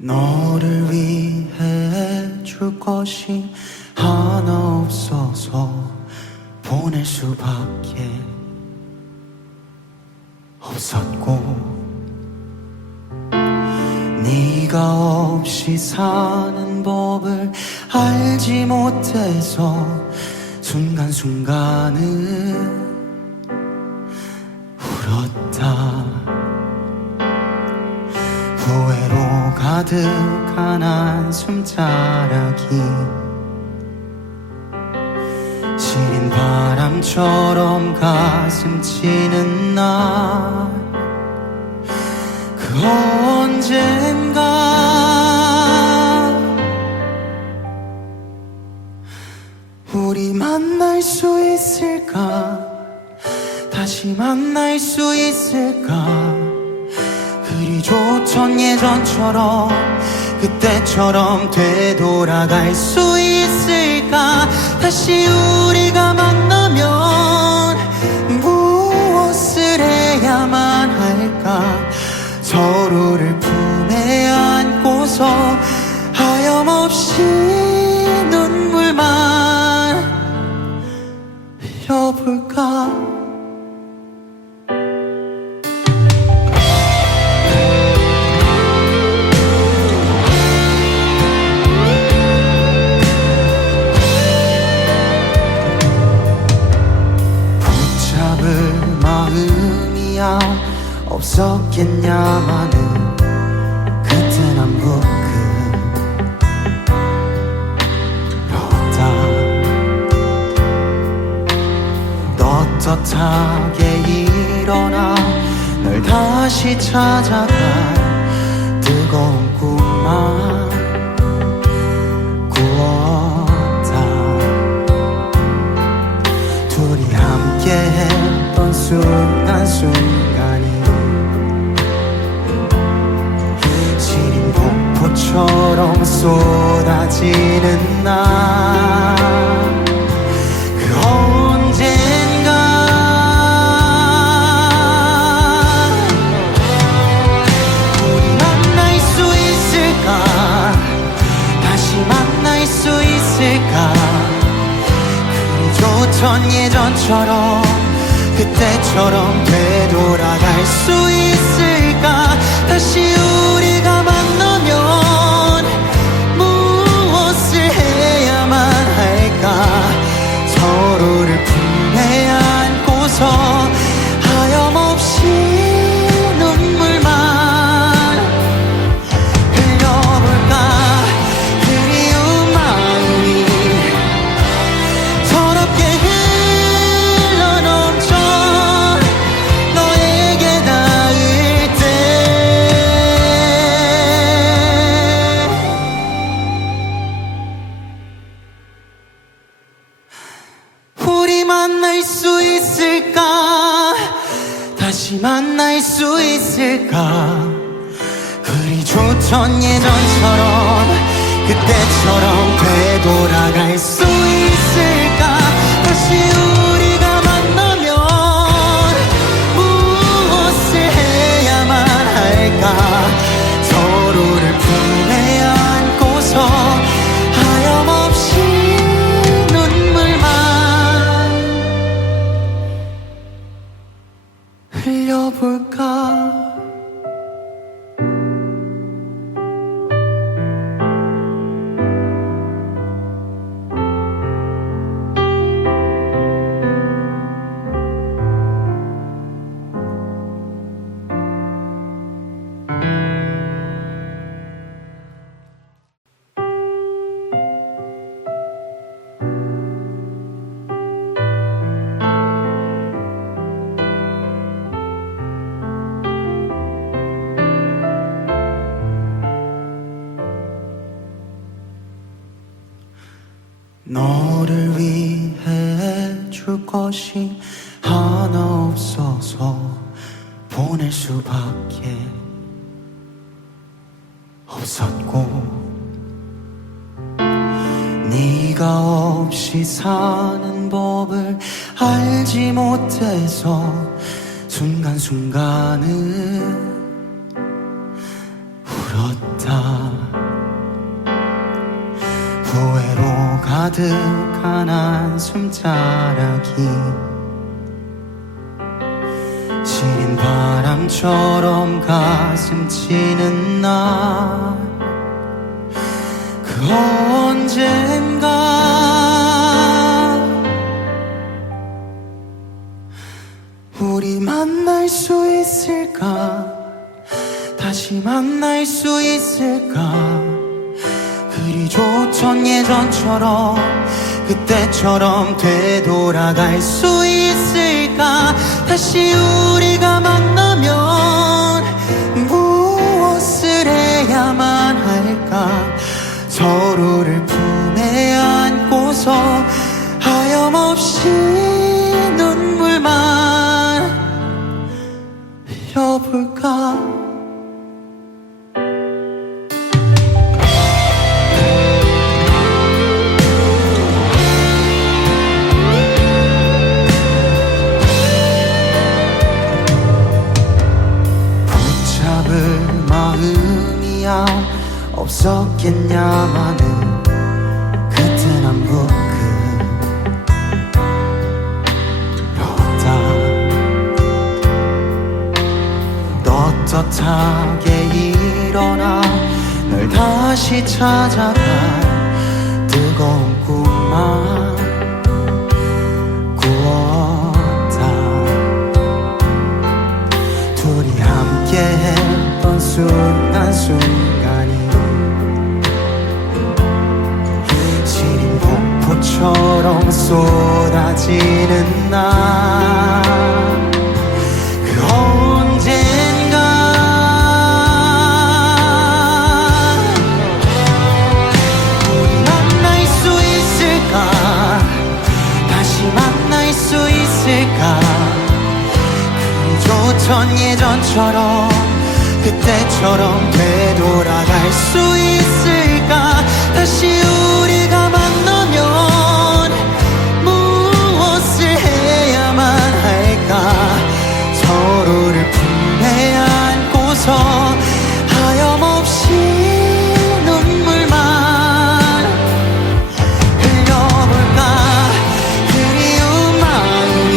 너를 위해 줄 것이 하나 없어서 보낼 수밖에 없었고, 네가 없이 사는 법을 알지 못해서 순간순간을 울었다. 후회로 가득한 한숨 자락이 시린 바람처럼 가슴 치는 날, 그 언젠가 우리 만날 수 있을까? 다시 만날 수 있을까? 그리 좋던 예전처럼 그때처럼 되돌아갈 수 있을까? 다시 우리가 만나면 무엇을 해야만 할까? 서로를 품에 안고서 하염없이 눈물만 흘려볼까? 마음이야 없었겠냐마는 그땐 안 부끄럽다. 떳떳하게 일어나 널 다시 찾아갈 뜨거운 꿈만 꾸었다. 둘이 함께 했던 순간순간이 시린 폭포처럼 쏟아지는 날, 그 언젠가 우리 만날 수 있을까? 다시 만날 수 있을까? 그리 좋던 예전처럼 그때처럼 되돌아갈 수 있을까? 다시 우리가 만나면 무엇을 해야만 할까? 서로를 품에 안고서 하염없이 눈물만 흘려볼까? 그리운 마음이 서럽게 만날 수 있을까? 다시 만날 수 있을까? 그리 좋던 예전처럼 그때처럼 되돌아갈 수 있을까? 다시 우리가 만나면 무엇을 해야만 할까? 서로를 품에 안고서 하염없이 흘려볼까? 너를 위해 줄 것이 하나 없어서 보낼 수밖에 없었고, 네가 없이 사는 법을 알지 못해서 순간순간을 울었다. 가득한 한숨자락이 시린 바람처럼 가슴 치는 날, 그 언젠가 우리 만날 수 있을까, 다시 만날 수 있을까. 그리 좋던 예전처럼 그때처럼 되돌아갈 수 있을까. 다시 우리가 만나면 무엇을 해야만 할까. 서로를 품에 안고서 하염없이 눈물만 흘려볼까. 마음이야 없었겠냐마는 그땐 안 부끄럽다. 떳떳하게 일어나 널 다시 찾아갈 뜨거운 꿈만 꾸었다. 둘이 함께 했던 순간순간이 시린 폭포처럼 쏟아지는 날, 그 언젠가 우리 만날 수 있을까, 다시 만날 수 있을까. 그리 좋던 예전처럼 그때처럼 되돌아갈 수 있을까. 다시 우리가 만나면 무엇을 해야만 할까. 서로를 품에 안고서 하염없이 눈물만 흘려볼까. 그리운 마음이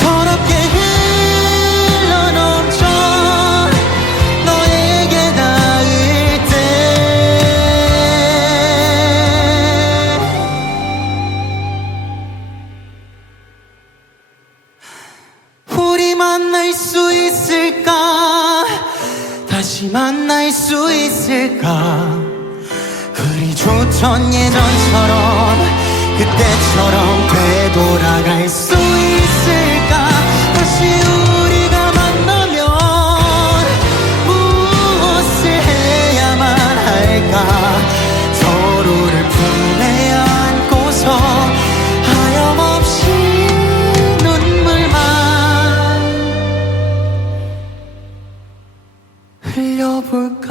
더럽게 흘러넘쳐 너에게 닿을 때 우리 만날 수 있을까, 다시 만날 수 있을까. 그리 좋던 예전처럼 그때처럼 되돌아갈 수 있을까. 다시 우리가 만나면 무엇을 해야만 할까. 서로를 품에 안고서 하염없이 눈물만 흘려볼까.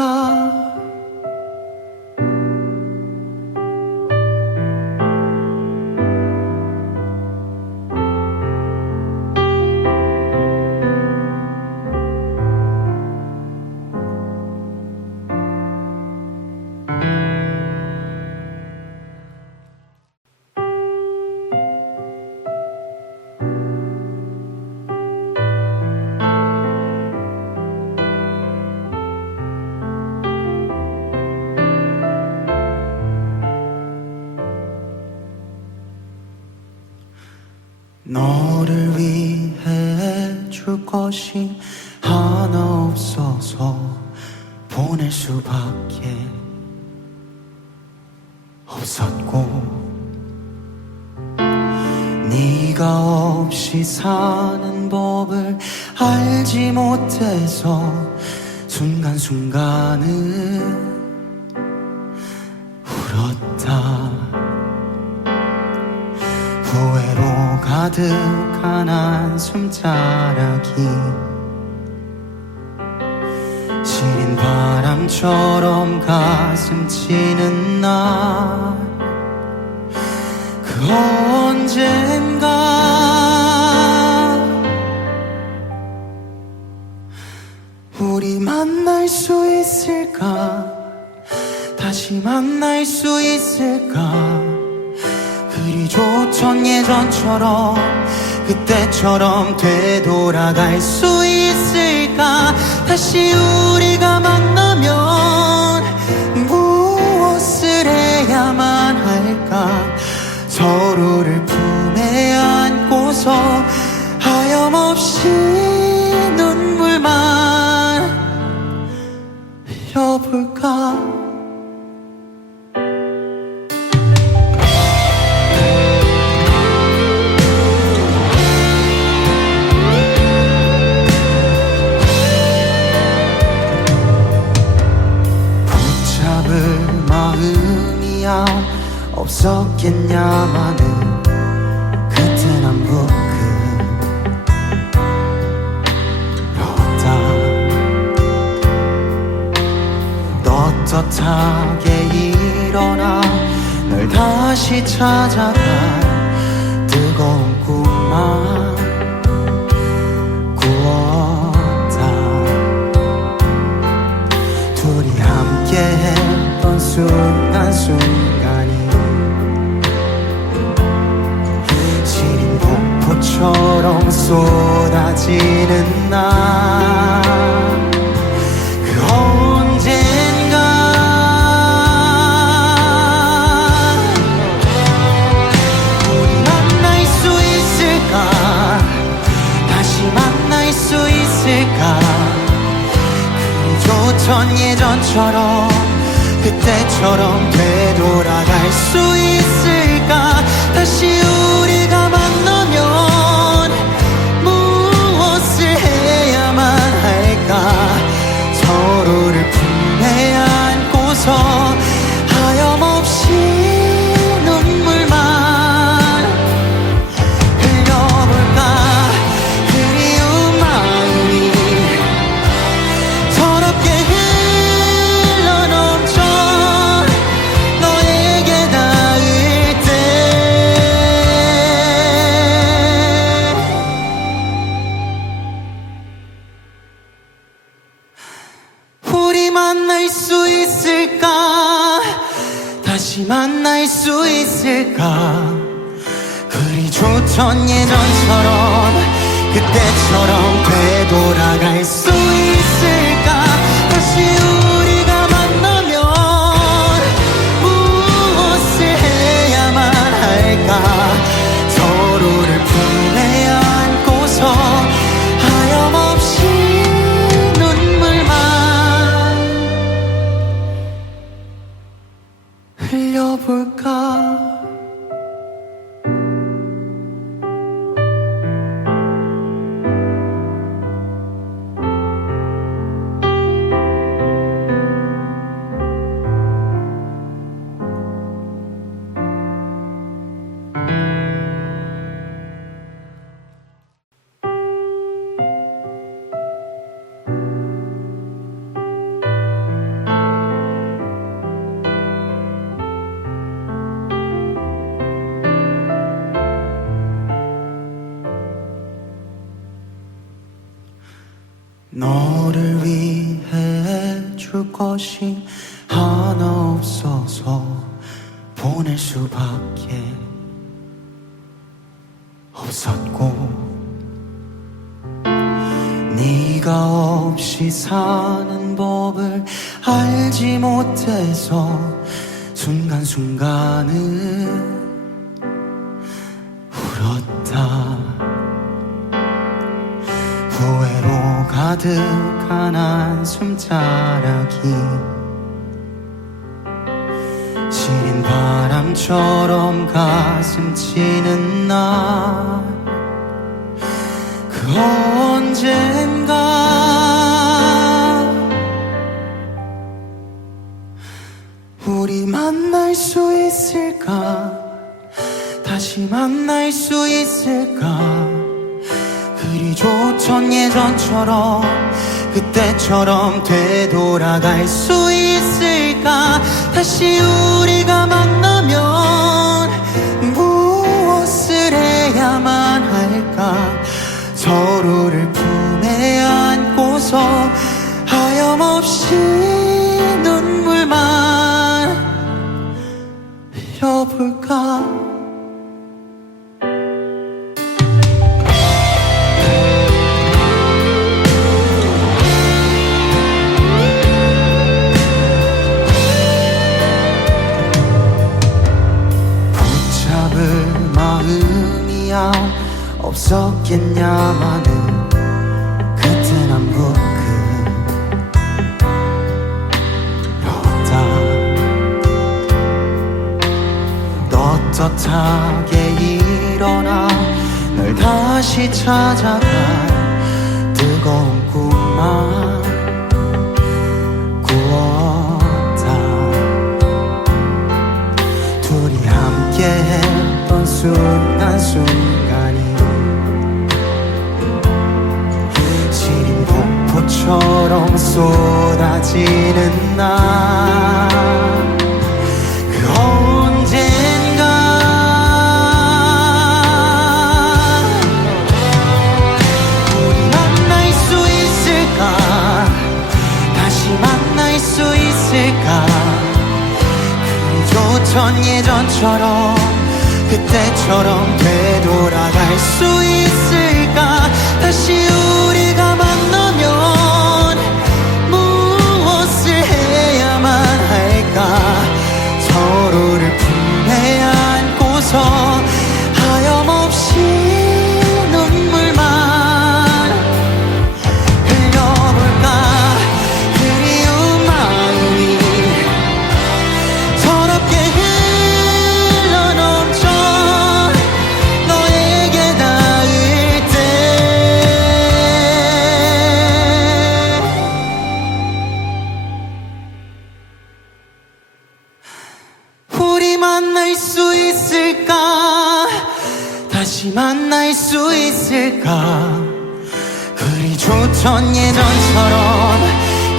너를 위해 해줄 것이 하나 없어서 보낼 수밖에 없었고, 네가 없이 사는 법을 알지 못해서 순간순간을 울었다. 후회로 가득한 한숨자락이 시린 바람처럼 가슴 치는 날, 그 언젠가 우리 만날 수 있을까. 다시 만날 수 있을까? 그리 좋던 예전처럼 그때처럼 되돌아갈 수 있을까? 다시 우리가 만나면 무엇을 해야만 할까? 서로를 품에 안고서 하염없이 눈물만 흘려볼까? 마음이야 없었겠냐마는 그땐 안 부끄러웠다. 떳떳하게 일어나 널 다시 찾아갈 뜨거운 꿈만 꾸었다. 둘이 함께 했던 순간순간이 시린 폭포처럼 쏟아지는 날, 그 언젠가 우리 만날 수 있을까? 다시 만날 수 있을까? 그리 좋던 예전처럼 그때처럼 되돌아갈 수 있을까? 다시 우리가 만나면 무엇을 해야만 할까? 서로를 품에 안고서 하염없이 눈물만 흘려볼까? 그리운 마음이 서럽게 흘러넘쳐 너에게 닿을 때 우리 만날 수 있을까? 다시 만날 수 있을까? 그리 좋던 예전처럼 그때처럼 되돌아갈 수 있을까? 다시 우리가 만나면 무엇을 해야만 할까? 서로를 품에 안고서 하염없이 눈물만 흘려볼까? 너를 위해 해줄 것이 하나 없어서 보낼 수밖에 없었고, 네가 없이 사는 법을 알지 못해서 순간순간을 울었다. 후회로 가득한 한숨 자락이 시린 바람처럼 가슴 치는 날, 그 언젠가 우리 만날 수 있을까? 다시 만날 수 있을까? 그리 좋던 예전처럼 그때처럼 되돌아갈 수 있을까? 다시 우리가 만나면 무엇을 해야만 할까? 서로를 품에 안고서 하염없이 눈물만 떳떳하게 일어나 널 다시 찾아갈 뜨거운 꿈만 꾸었다. 둘이 함께 했던 순간순간이 시린 폭포처럼 쏟아지는 날, 그 언젠가 우리 만날 수 있을까, 다시 만날 수 있을까. 그리 좋던 예전처럼 그때처럼 되돌아갈 수 있을까. 다시 우리가 만나면 무엇을 해야만 할까. 서로를 품에 안고서 하염없이 눈물만 흘려볼까. 그리운 마음이 서럽게 흘러넘쳐 너에게 닿을 때 우리 만날 수 있을까, 다시 만날 수 있을까. 그리 좋던 예전처럼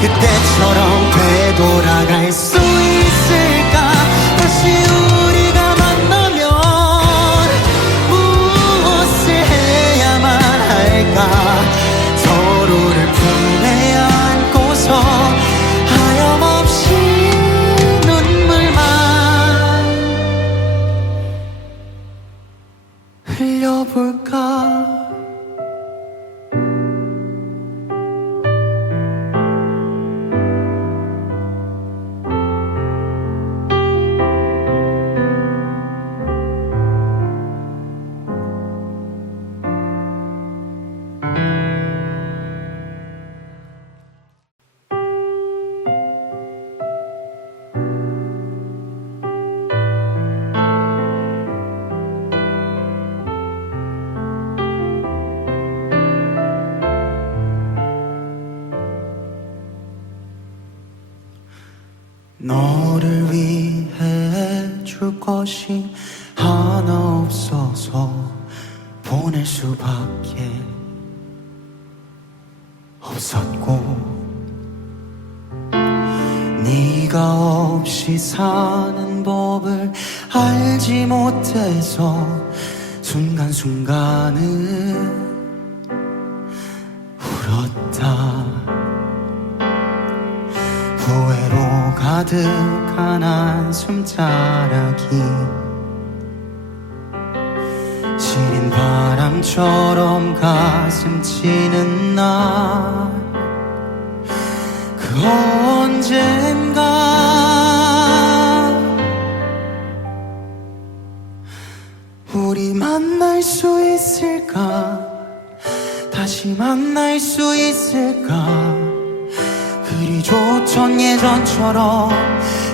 그때처럼 되돌아갈 수 있을까. 다시 우리가 만나면 무엇을 해야만 할까. 서로를 품에 안고서 하염없이 눈물만 흘려볼까. 너를 위해 줄 것이 하나 없어서 보낼 수밖에 없었고, 네가 없이 사는 법을 알지 못해서 순간순간을 울었다. 후회로 가득한 한숨 자락이 시린 바람처럼 가슴 치는 날, 그 언젠가 우리 만날 수 있을까, 다시 만날 수 있을까. 그리 좋던 예전처럼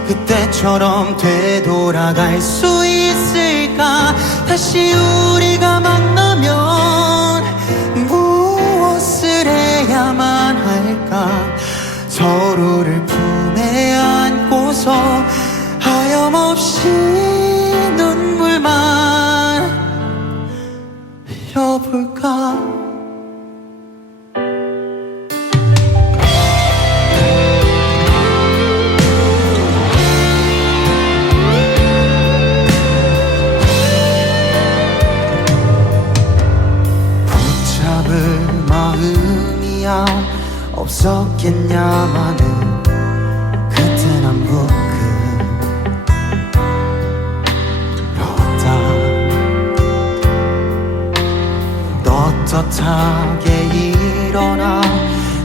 그때처럼 되돌아갈 수 있을까. 다시 우리가 만나면 무엇을 해야만 할까. 서로를 품에 안고서 하염없이 눈물만 흘려볼까. 마음이야 없었겠냐마는 그땐 안 부끄럽다. 떳떳하게 일어나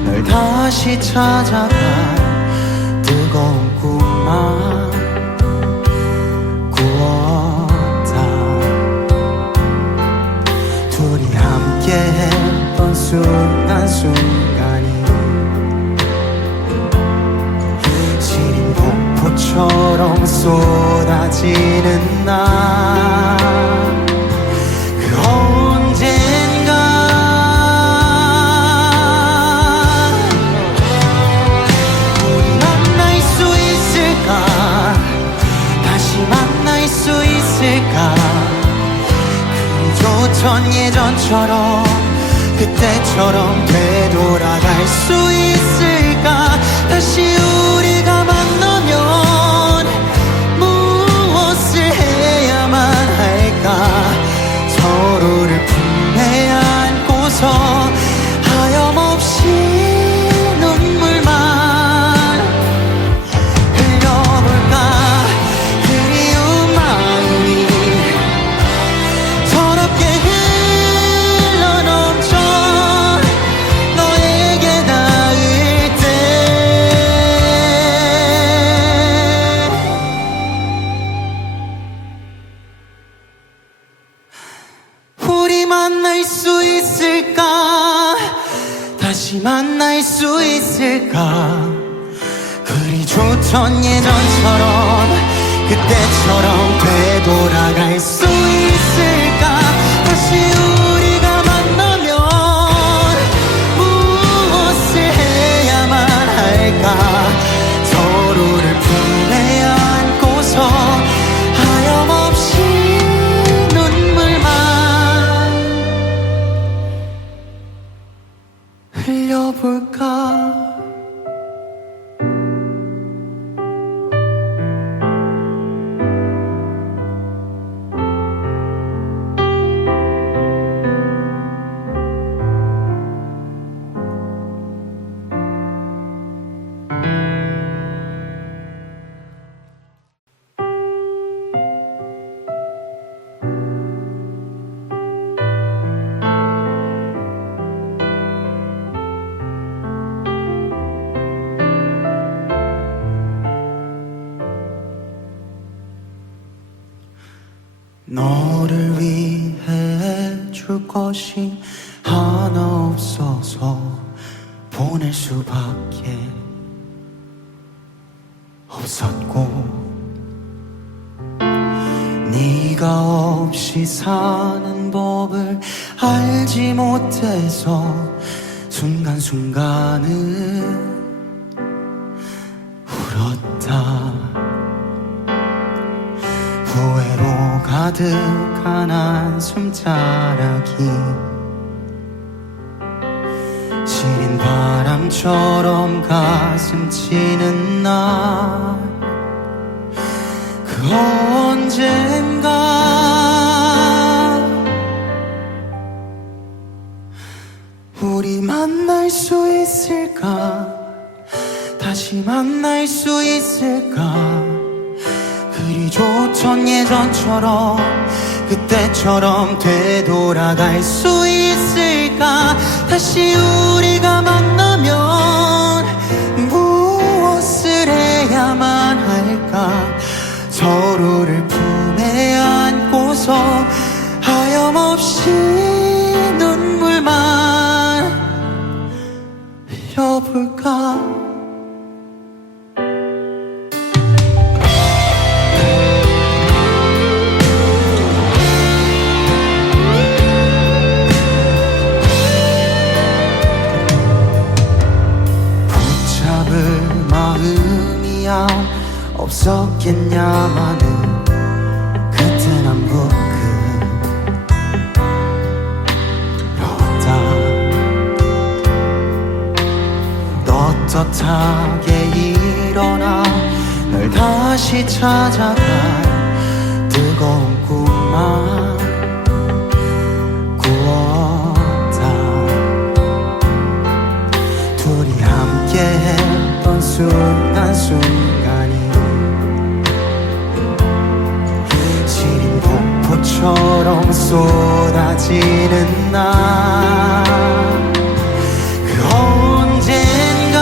널 다시 찾아갈 뜨거운 꿈만 꾸었다. 둘이 함께 했던 순간순간이 시린 폭포처럼 쏟아지는 날, 좋던 예전처럼 그때처럼 되돌아갈 수 있을까? 다시 우리가 만나면 무엇을 해야만 할까? 서로를 품에 안고서 하염없이 눈물만 흘려볼까? 그리운 마음이 서럽게 흘러넘쳐 너에게 닿을 때 우리 만날 수 있을까? 다시 만날 수 있을까? 그리 좋던 예전처럼 그때처럼 되돌아갈 수 있을까? 다시 우리가 만나면 무엇을 해야만 할까? 서로를 품에 안고서 하염없이 눈물만 흘려볼까? 너를 위해 줄 것이 하나 없어서 보낼 수밖에 없었고 네가 없이 사는 법을 알지 못해서 순간순간을 울었다. 후회로 가득한 한숨 자락이 시린 바람처럼 가슴 치는 날 그 언젠가 우리 만날 수 있을까? 다시 만날 수 있을까? 그리 좋던 예전처럼 그때처럼 되돌아갈 수 있을까? 다시 우리가 만나면 무엇을 해야만 할까? 서로를 품에 안고서 하염없이 눈물만 흘려볼까? 마음이야 없었겠냐마는 그땐 안 부끄러웠다. 떳떳하게 일어나 널 다시 찾아갈 뜨거운 꿈만 꾸었다. 둘이 함께 했던 순간순간이 시린 폭포처럼 쏟아지는 날 그 언젠가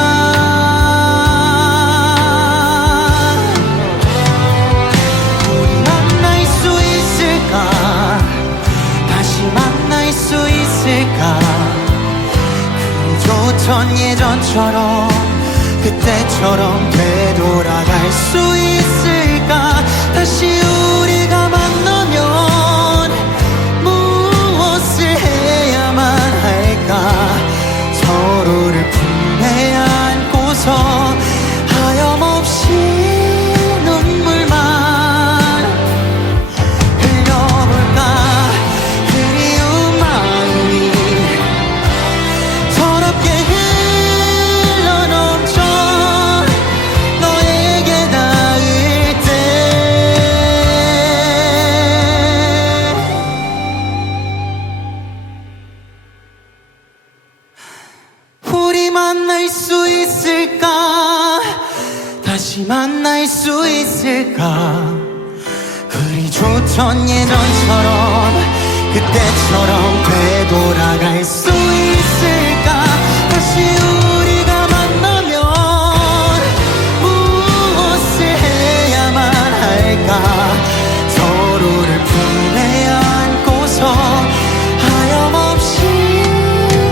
우리 만날 수 있을까? 다시 만날 수 있을까? 그리 좋던 예전처럼 그때처럼 되돌아갈 수 있을까? 다시 우리가 만나면 무엇을 해야만 할까? 서로를 품에 안고서 하염없이 눈물만 흘려볼까? 그리운 수 있을까? 다시 만날 수 있을까? 그리 좋던 예전처럼 그때처럼 되돌아갈 수 있을까? 다시 우리가 만나면 무엇을 해야만 할까? 서로를 품에 안고서 하염없이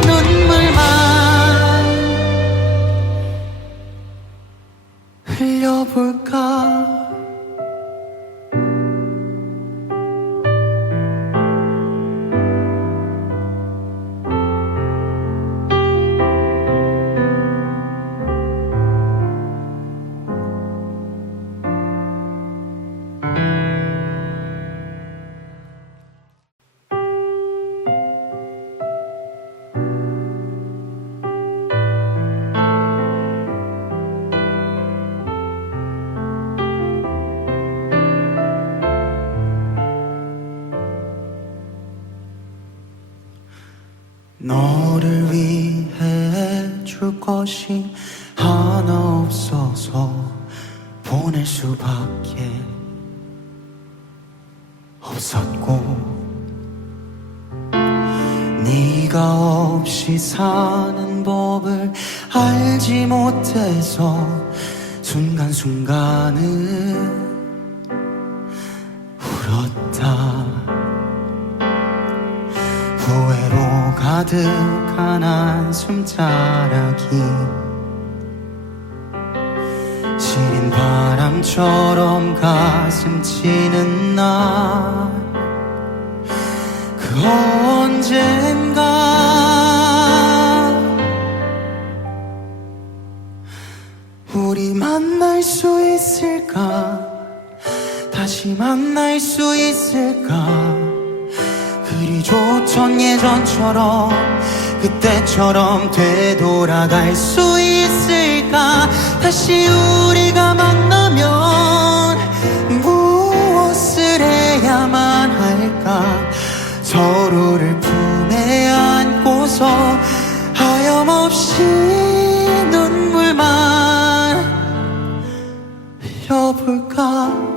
눈물만 흘려볼까? 너를 위해 줄 것이 하나 없어서 보낼 수밖에 없었고 네가 없이 사는 법을 알지 못해서 순간순간을 울었다. 후회로 가득한 한숨 자락이 시린 바람처럼 가슴 치는 날 그 언젠가 우리 만날 수 있을까? 다시 만날 수 있을까? 그리 좋던 예전처럼 그때처럼 되돌아갈 수 있을까? 다시 우리가 만나면 무엇을 해야만 할까? 서로를 품에 안고서 하염없이 눈물만 흘려볼까?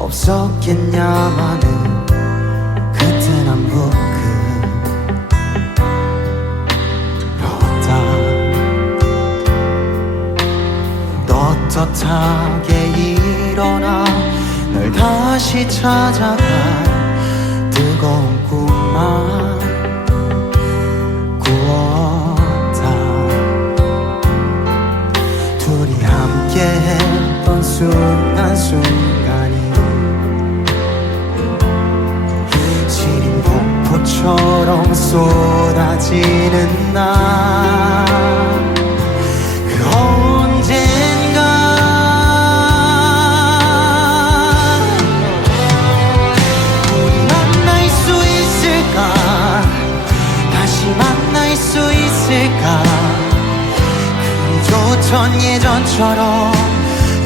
없었겠냐마는 그때 난 부끄러웠다. 떳떳하게 일어나 널 다시 찾아갈 뜨거운 꿈만 꾸었다. 둘이 함께 했던 순간순간이 폭포처럼 쏟아지는 날 그 언젠가 우리 만날 수 있을까? 다시 만날 수 있을까? 그리 좋던 예전처럼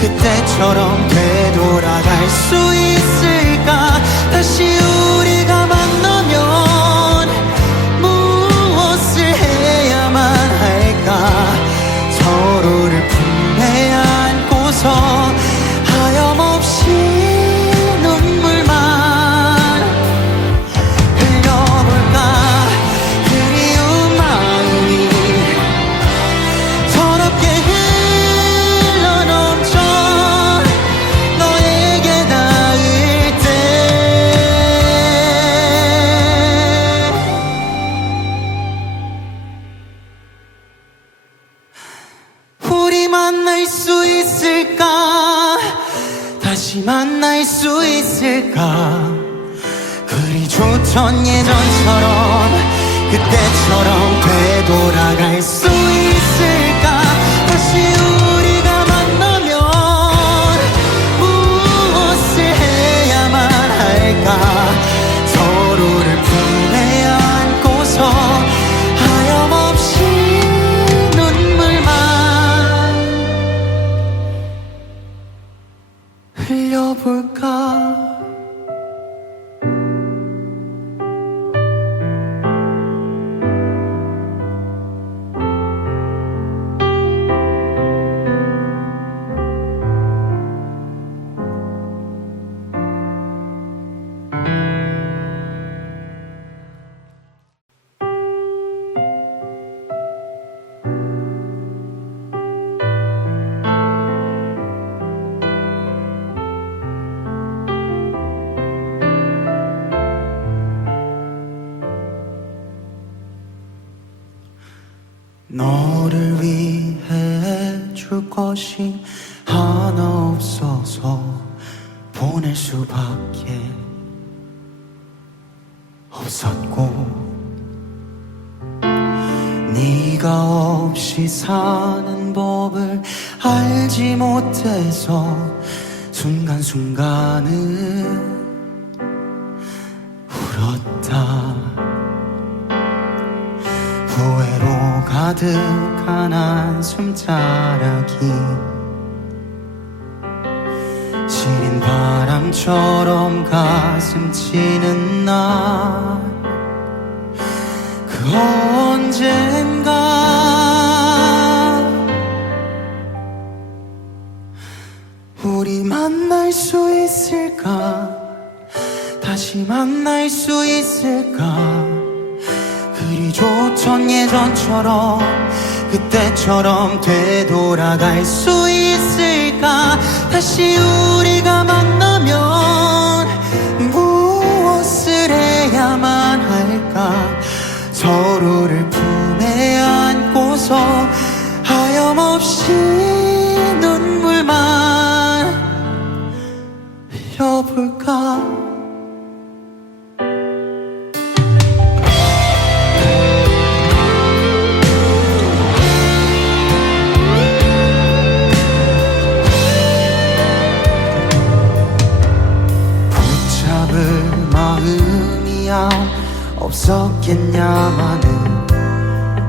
그때처럼 되돌아갈 수 있을까? 다시 우리가 만나면 무엇을 해야만 할까? 서로를 품에 안고서 하염없이 눈물만 흘려볼까? 그리운 마음이 더럽게 흘러넘쳐 너에게 닿을 때 우리 만날 수 있을까? 다시 만날 수 있을까? 그리 좋던 예전처럼 그때처럼 되돌아갈 수 있을까? 다시 우리가 만나면 무엇을 해야만 할까? 서로를 품에 안고서 하염없이 너를 위해 줄 것이 하나 없어서 보낼 수밖에 없었고, 네가 없이 사는 법을 알지 못해서 순간순간을 울었다. 후회로 가득한 한숨자락이 시린 바람처럼 가슴 치는 날, 그 언젠가 우리 만날 수 있을까? 다시 만날 수 있을까? 그리 좋던 예전처럼 그때처럼 되돌아갈 수 있을까? 다시 우리가 만나면 무엇을 해야만 할까? 서로를 품에 안고서 하염없이 눈물만 흘려볼까? 마음이야 없었겠냐마는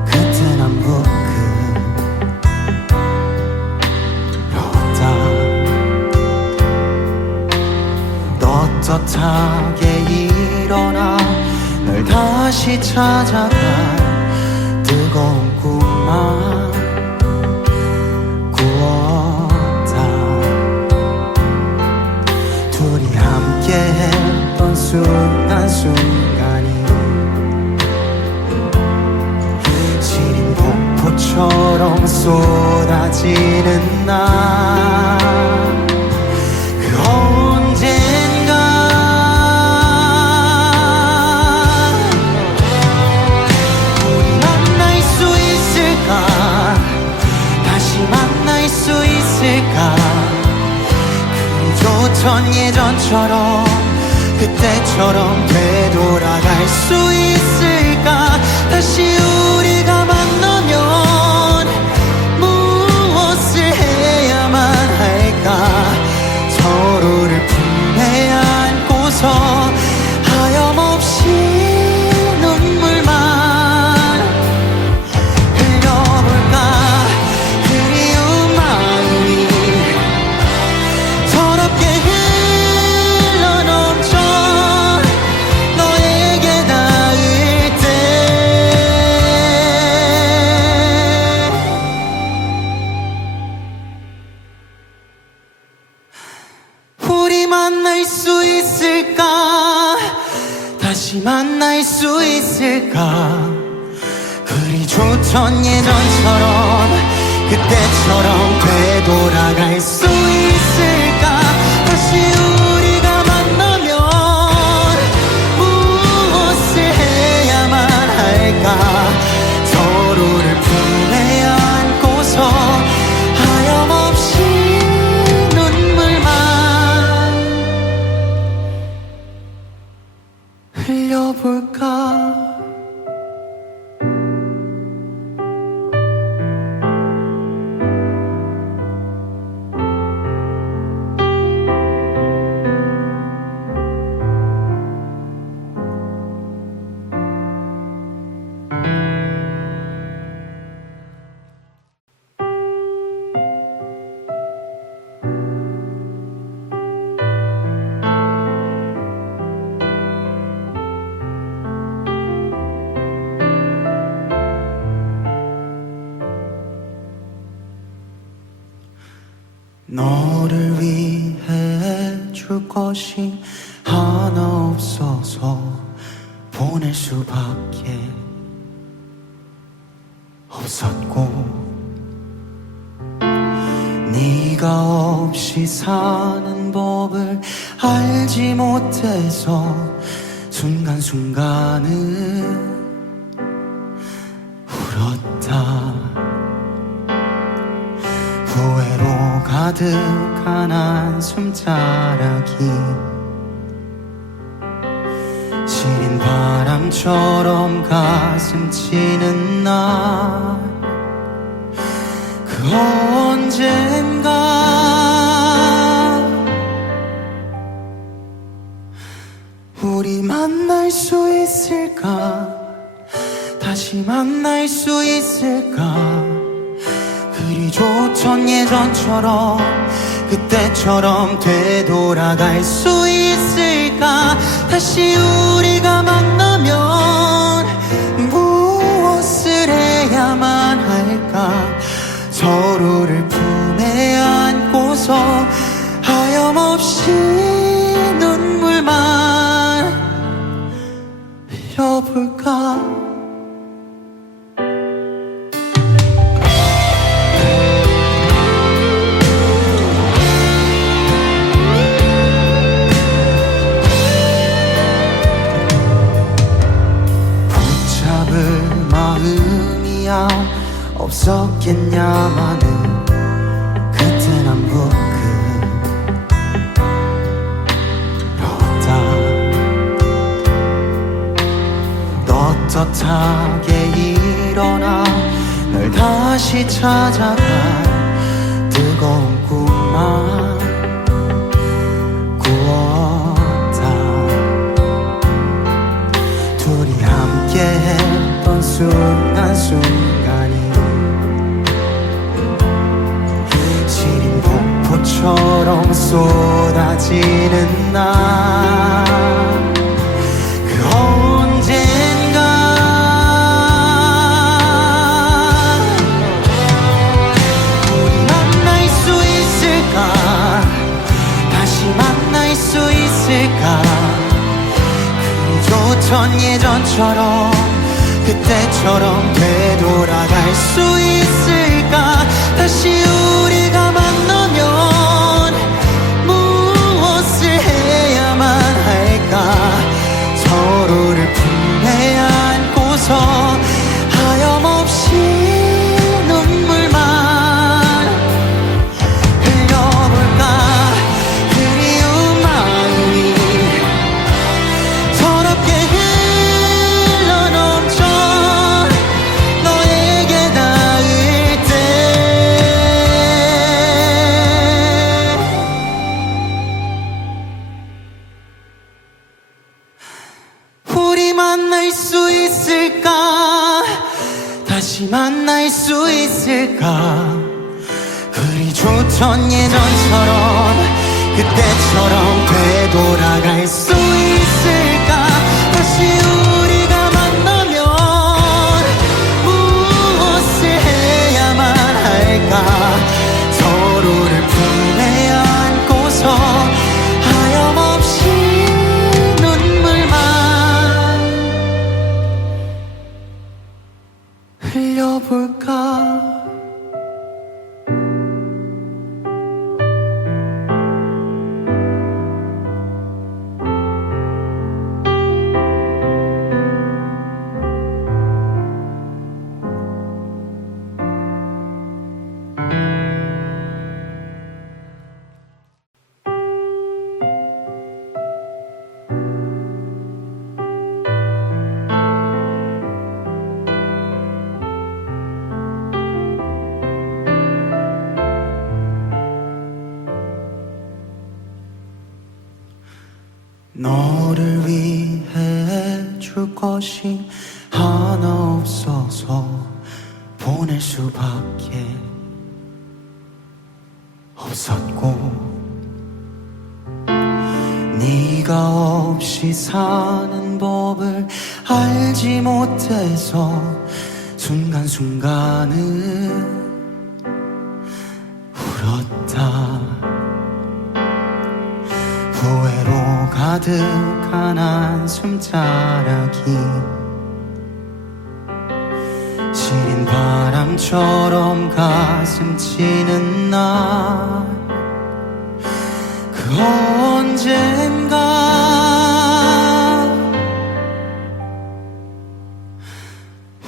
그때 난 부끄러웠다. 떳떳하게 일어나 널 다시 찾아갈 뜨거운 꿈만 꾸었다. 둘이 함께 했던 순간순간이 시린 폭포처럼 쏟아지는 날, 그 언젠가 우리 만날 수 있을까? 다시 만날 수 있을까? 그리 좋던 예전처럼 그때처럼 되돌아갈 수 있을까? 다시 우리가 만나면 무엇을 해야만 할까? 서로를 품에 안고서 하염없이 눈물만 흘려볼까? 그리운 마음이 서럽게 흘러넘쳐 너에게 닿을 때 우리 만날 수 있을까? 다시 만날 수 있을까? 그리 좋던 예전처럼 그때처럼 되돌아갈 수 있을까? 다시 우리가 만나면 무엇을 해야만 할까? 서로를 품에 안고서 하염없이 눈물만 흘려볼까? 너를 위해 줄 것이 하나 없어서 보낼 수밖에 없었고, 네가 없이 사는 법을 알지 못해서 순간순간을 울었다. 가득한 한숨 자락이 시린 바람처럼 가슴 치는 날 그 언젠가 우리 만날 수 있을까 다시 만날 수 있을까 그리 좋던 예전처럼 그때처럼 되돌아갈 수 있을까 다시 우리가 만나면 무엇을 해야만 할까 서로를 품에 안고서 하염없이 눈물만 흘려볼까 마음이야 없었겠냐마는 그땐 안 부끄럽다 떳떳하게 일어나 널 다시 찾아갈 뜨거운 꿈만 꾸었다 둘이 함께 했던 순간순간이 시린 폭포처럼 쏟아지는 날 그 언젠가 우리 만날 수 있을까 다시 만날 수 있을까 그리 좋던 예전처럼 그때처럼 되돌아갈 수 있을까 다시 우리가 만나면 무엇을 해야만 할까 서로를 품에 안고서 하염없이 눈물만 흘려볼까 그리운 마음이 서럽게 흘러넘쳐 너에게 닿을 때 우리 만날 수 있을까 다시 만날 수 있을까 그리 좋던 예전처럼 그때처럼 되돌아갈 수 있을까 다시 우리가 만나면 무엇을 해야만 할까 서로를 품에 안고서 하염없이 눈물만 흘려볼까 너를 위해 해줄 것이 하나 없어서 보낼 수밖에 없었고 네가 없이 사는 법을 알지 못해서 순간순간을 울었다 후회로 가득한 한숨 자락이 시린 바람처럼 가슴 치는 날 그 언젠가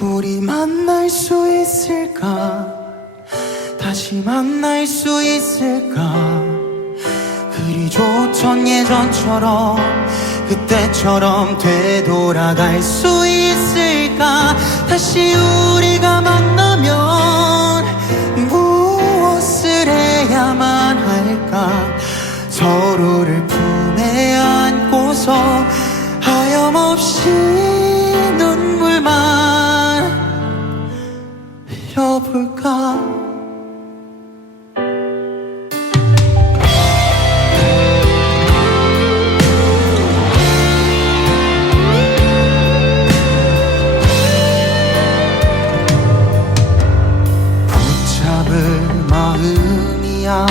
우리 만날 수 있을까 다시 만날 수 있을까? 그리 좋던 예전처럼 그때처럼 되돌아갈 수 있을까? 다시 우리가 만나면 무엇을 해야만 할까? 서로를 품에 안고서 하염없이 눈물만 흘려볼까? 마음이야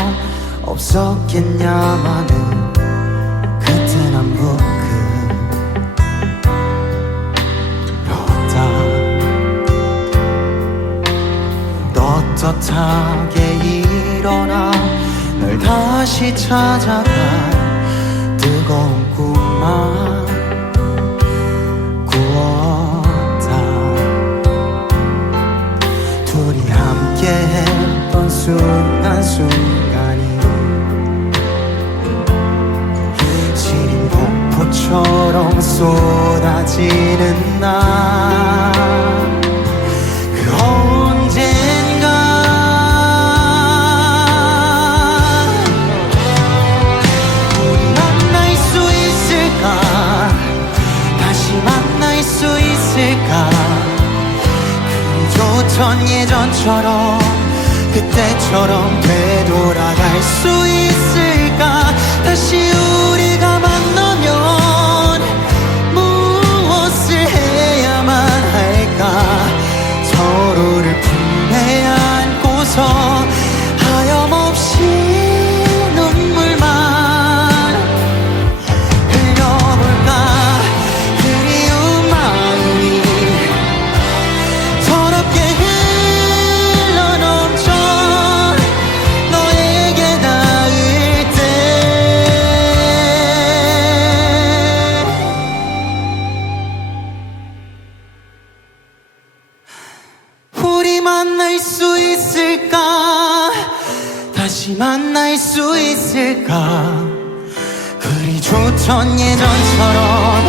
없었겠냐마는 그땐 안 부끄럽다. 떳떳하게 일어나 널 다시 찾아갈 뜨거운 꿈만 꾸었다. 둘이 함께 했던 순간순간이 시린 폭포처럼 쏟아지는 날, 그 언젠가 우리 만날 수 있을까? 다시 만날 수 있을까? 그리 좋던 예전처럼 그때처럼 되돌아갈 수 있을까? 다시 우리가 만나면 무엇을 해야만 할까? 서로를 품에 안고서 하염없이 눈물만 흘려볼까? 그리운 마음이 서럽게 흘러넘쳐 너에게 닿을 때 우리 만날 수 있을까? 다시 만날 수 있을까? 그리 좋던 예전처럼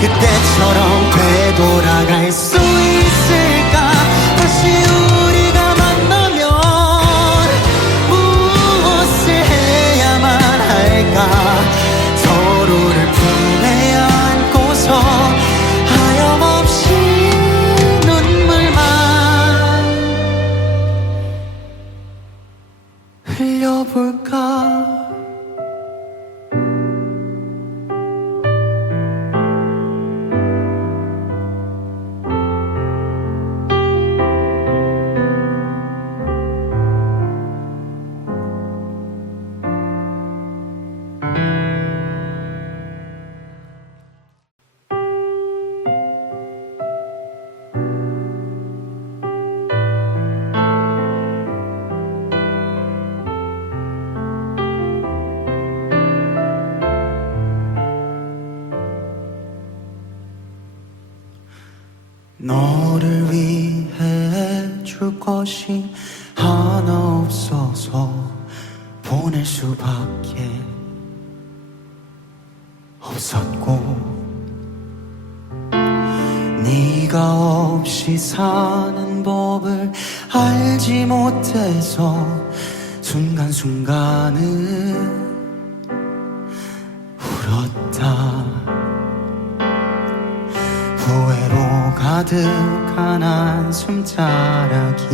그때처럼 되돌아갈 수 있을까? 다시 우리가 만나면 무엇을 해야만 할까? 서로를 품에 안고서 하염없이 눈물만 흘려볼까? 너를 위해 줄 것이 하나 없어서 보낼 수밖에 없었고, 네가 없이 사는 법을 알지 못해서 순간순간을 울었다. 후회로 가득한 한숨자락이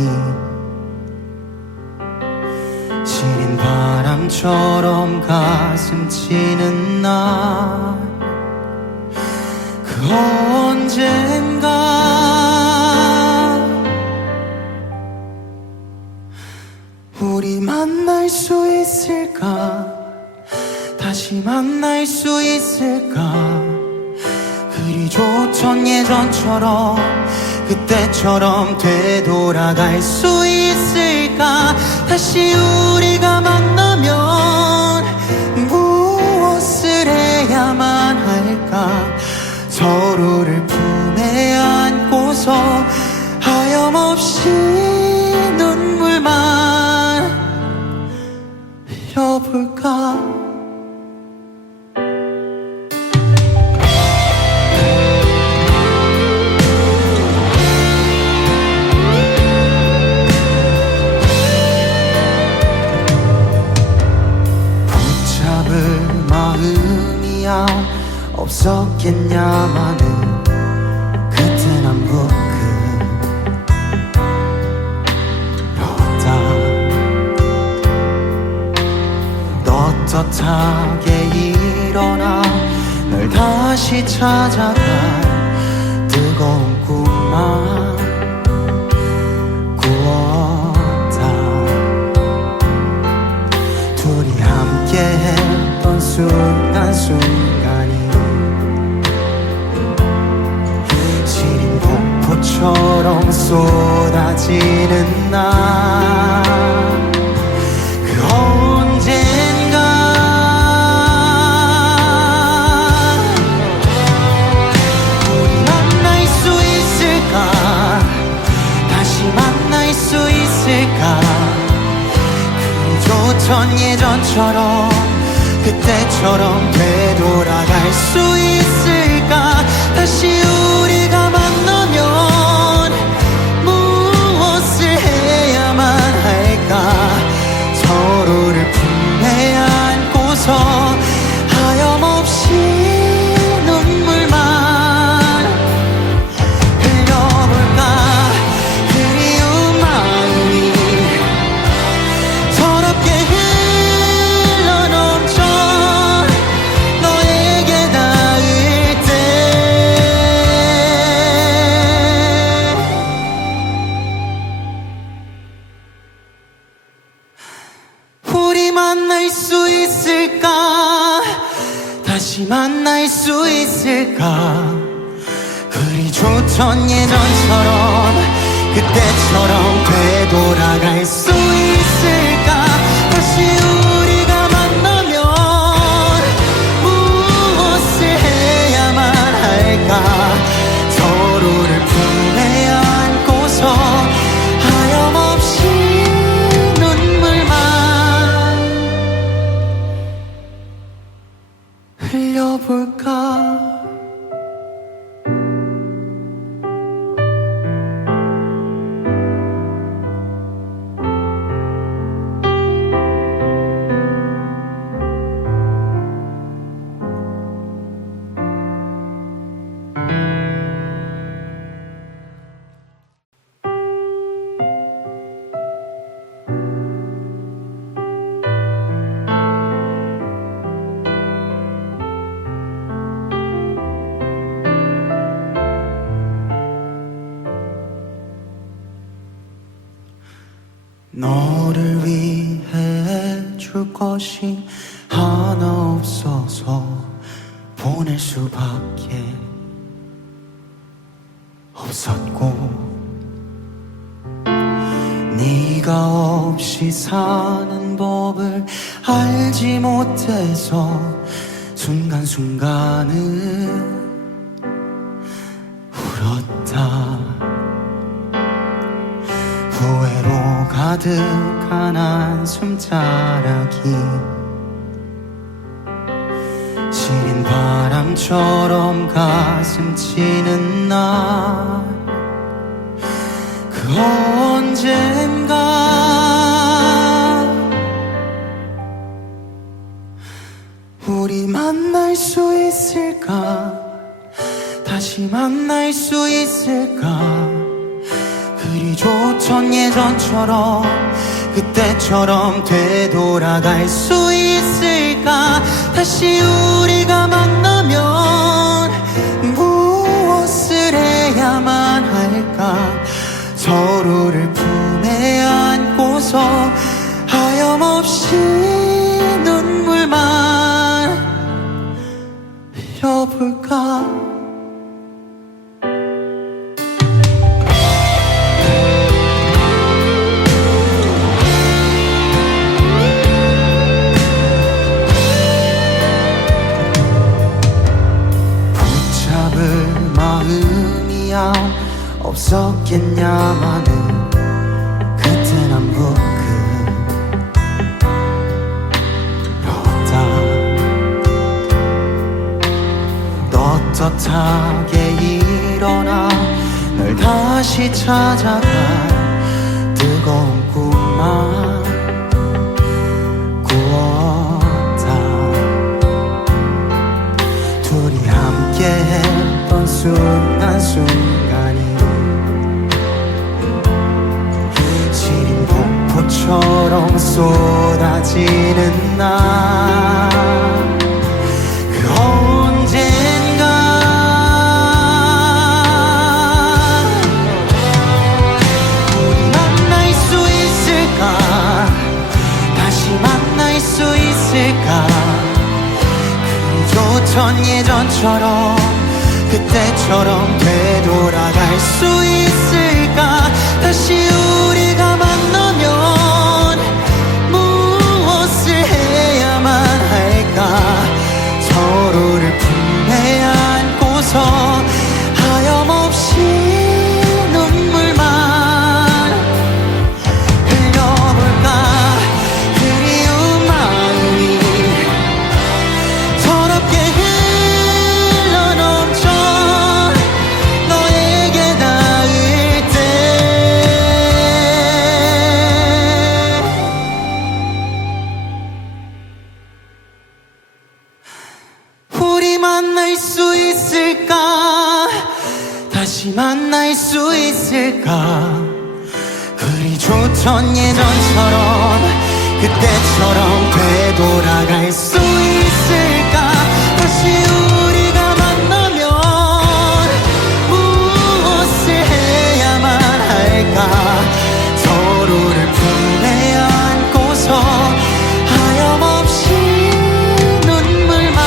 시린 바람처럼 가슴 치는 날, 그 언젠가 우리 만날 수 있을까? 다시 만날 수 있을까? 그리 좋던 예전처럼 그때처럼 되돌아갈 수 있을까? 다시 우리가 만나면 무엇을 해야만 할까? 서로를 품에 안고서 하염없이 눈물만 없었겠냐마는 그땐 안 부끄러웠다. 떳떳하게 일어나 널 다시 찾아갈 뜨거운 꿈만 꾸었다. 둘이 함께 했던 순간순간이 시린 폭포처럼 쏟아지는 날, 그 언젠가 우리 만날 수 있을까, 다시 만날 수 있을까. 그리 좋던 예전처럼 그때처럼 되돌아갈 수 있을까. 다시 우리가 만나면 무엇을 해야만 할까. 서로를 품에 안고서 하염없이 눈물만 흘려볼까. 그리운 마음이 더럽게 흘러넘쳐 너에게 닿을 때 우리 만날 수 있을까, 다시 만날 수 있을까. 그리 좋던 예전처럼 그때처럼 되돌아갈 수 있을까. 다시 우리가 만나면 무엇을 해야만 할까. 서로를 품에 안고서 하염없이 눈물만 흘려볼까. 너를 위해 해줄 것이 하나 없어서 보낼 수밖에 없었고, 네가 없이 사는 법을 알지 못해서 순간순간을 울었다. 후회로 가득한 한숨자락이 시린 바람처럼 가슴 치는 날, 그 언젠가 우리 만날 수 있을까, 다시 만날 수 있을까. 그리 좋던 예전처럼 그때처럼 되돌아갈 수 있을까. 다시 우리가 만나면 무엇을 해야만 할까. 서로를 품에 안고서 하염없이 눈물만 흘려볼까. 마음이야 없었겠냐마는 그땐 안 부끄러웠다. 떳떳하게 일어나 널 다시 찾아갈 뜨거운 꿈만 꾸었다. 둘이 함께 순간 순간이 시린 폭포처럼 쏟아지는 날 그 언젠가 우리 만날 수 있을까 다시 만날 수 있을까 그리 좋던 예전처럼 그때처럼 되돌아갈 수 있을까 다시 우리가 만나면 무엇을 해야만 할까 서로를 품에 안고서 하염없이 눈물만 흘려볼까 그리운 마음이 서럽게 흘러넘쳐 너에게 닿을 때 우리 만날 수 있을까 다시 만날 수 있을까 그리 좋던 예전처럼 그때처럼 되돌아갈 수 있을까 다시 우리가 만나면 무엇을 해야만 할까 서로를 품에 안고서 하염없이 눈물만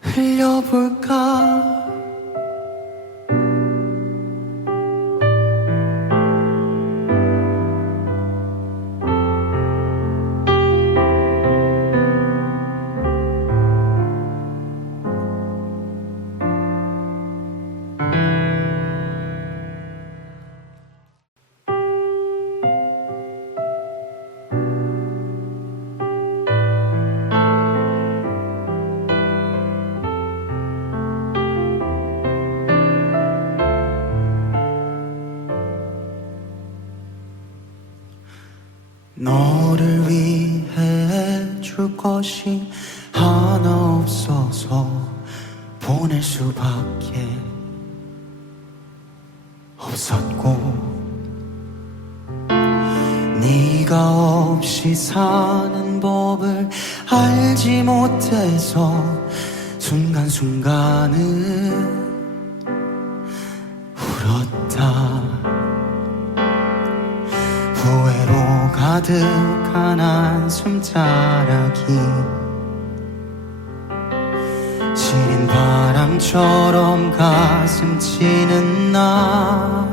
흘려볼까 너를 위해 줄 것이 하나 없어서 보낼 수밖에 없었고 네가 없이 사는 법을 알지 못해서 순간순간을 울었다 후회로 가득한 한숨 자락이 시린 바람처럼 가슴 치는 날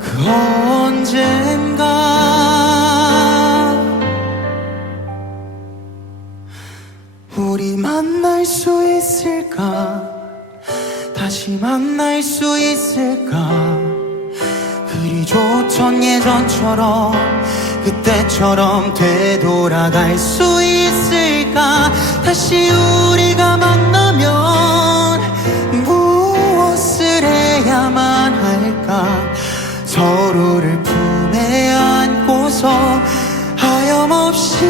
그 언젠가 우리 만날 수 있을까 다시 만날 수 있을까 그리 좋던 예전처럼 그때처럼 되돌아갈 수 있을까 다시 우리가 만나면 무엇을 해야만 할까 서로를 품에 안고서 하염없이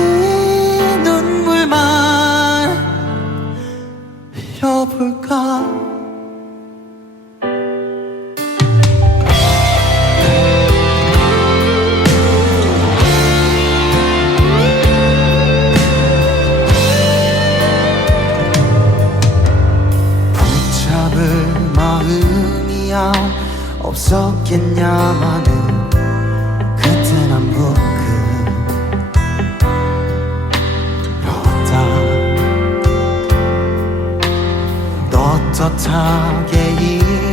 눈물만 흘려볼까 없었겠냐마는 그때 난 부끄러웠다 떳떳하게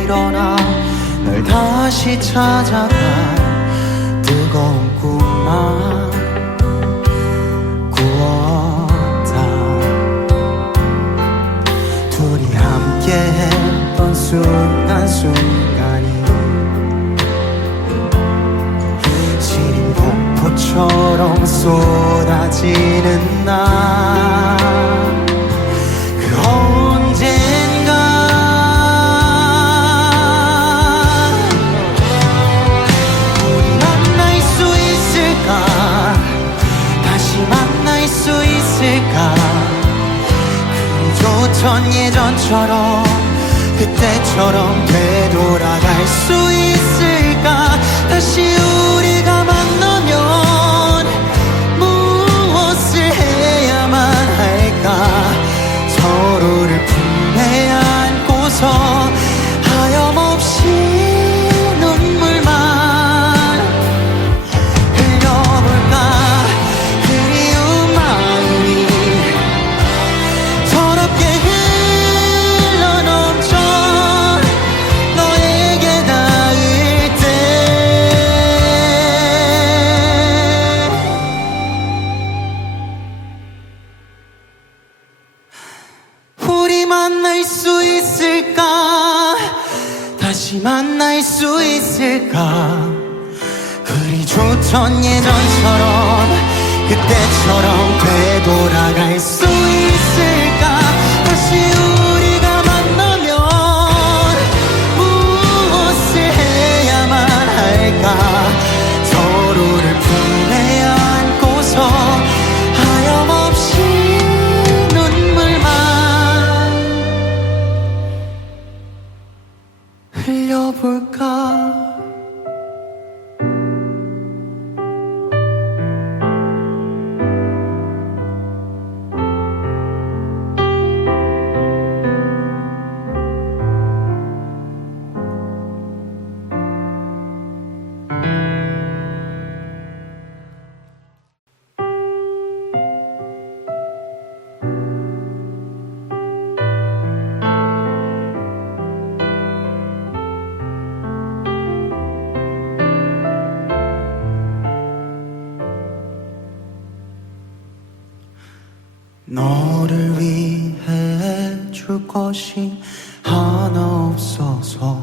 일어나 널 다시 찾아갈 뜨거운 꿈만 꾸었다 둘이 함께 했던 순간순간이 폭포처럼 쏟아지는 날 그 언젠가 우리 만날 수 있을까 다시 만날 수 있을까 좋던 예전처럼 그때처럼 되돌아갈 수 있을까? 다시 우리가 만나면 무엇을 해야만 할까? 서로를 품에 안고서 하염없이 눈물만 흘려볼까? 그리운 마음이 서럽게 흘러넘쳐 너에게 닿을 때 우리 만날 수 있을까? 다시 만날 수 있을까? 그리 좋던 예전처럼 그때처럼 되돌아갈 수 있을까? 다시 우리가 만나면 무엇을 해야만 할까? 서로를 품에 안고서 하염없이 눈물만 흘려볼까? 너를 위해 줄 것이 하나 없어서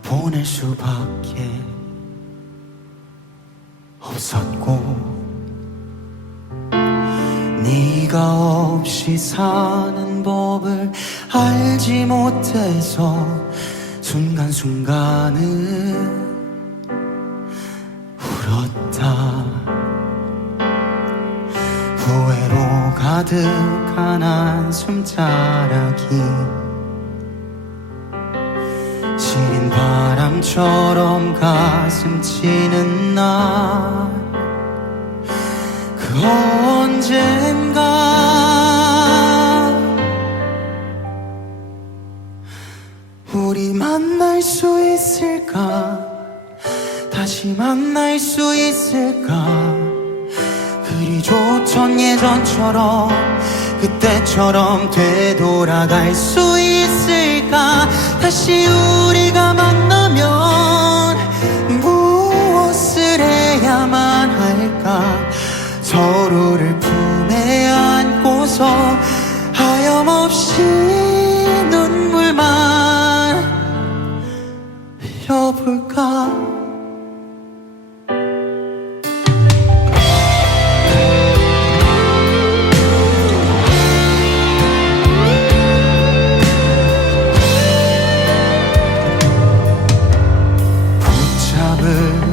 보낼 수밖에 없었고 네가 없이 사는 법을 알지 못해서 순간순간을 울었다. 후회로 가득한 한숨 자락이 시린 바람처럼 가슴 치는 날 그 언젠가 우리 만날 수 있을까? 다시 만날 수 있을까? 그리 좋던 예전처럼 그때처럼 되돌아갈 수 있을까? 다시 우리가 만나면 무엇을 해야만 할까? 서로를 품에 안고서 하염없이 눈물만 흘려볼까?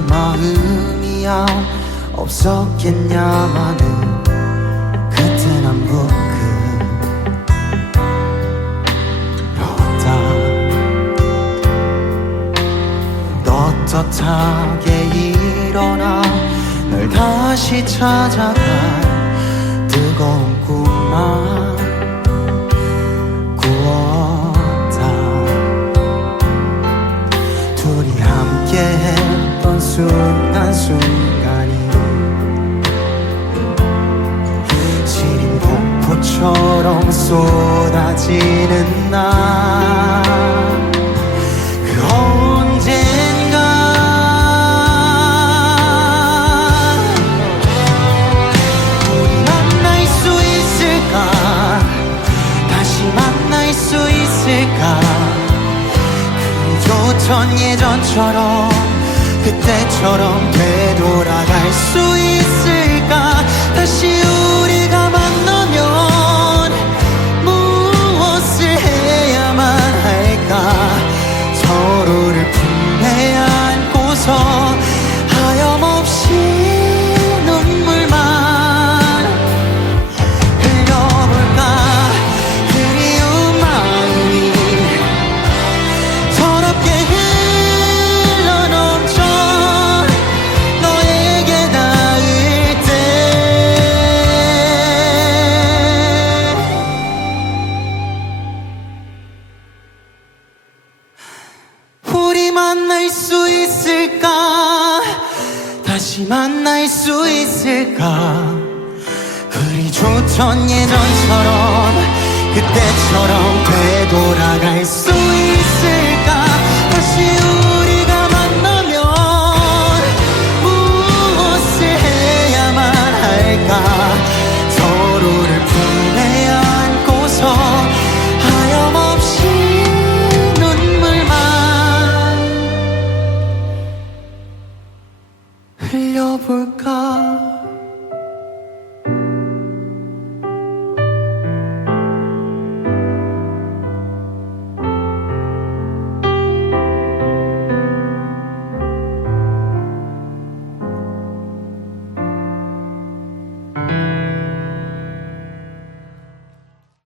마음이야 없었겠냐마는 그때 난 부끄러웠다. 떳떳하게 일어나 널 다시 찾아갈 뜨거운 꿈만 꾸었다. 둘이 함께 순간순간이 시린 폭포처럼 쏟아지는 날 그 언젠가 우리 만날 수 있을까? 다시 만날 수 있을까? 그리 좋던 예전처럼 그때처럼 되돌아갈 수 있을까? 다시 우리가 만나면 무엇을 해야만 할까? 서로를 품에 안고서 하염없이 눈물만 흘려볼까? 그리운 만날 수 있을까 다시 만날 수 있을까 그리 좋던 예전처럼 그때처럼 되돌아갈 수 있을까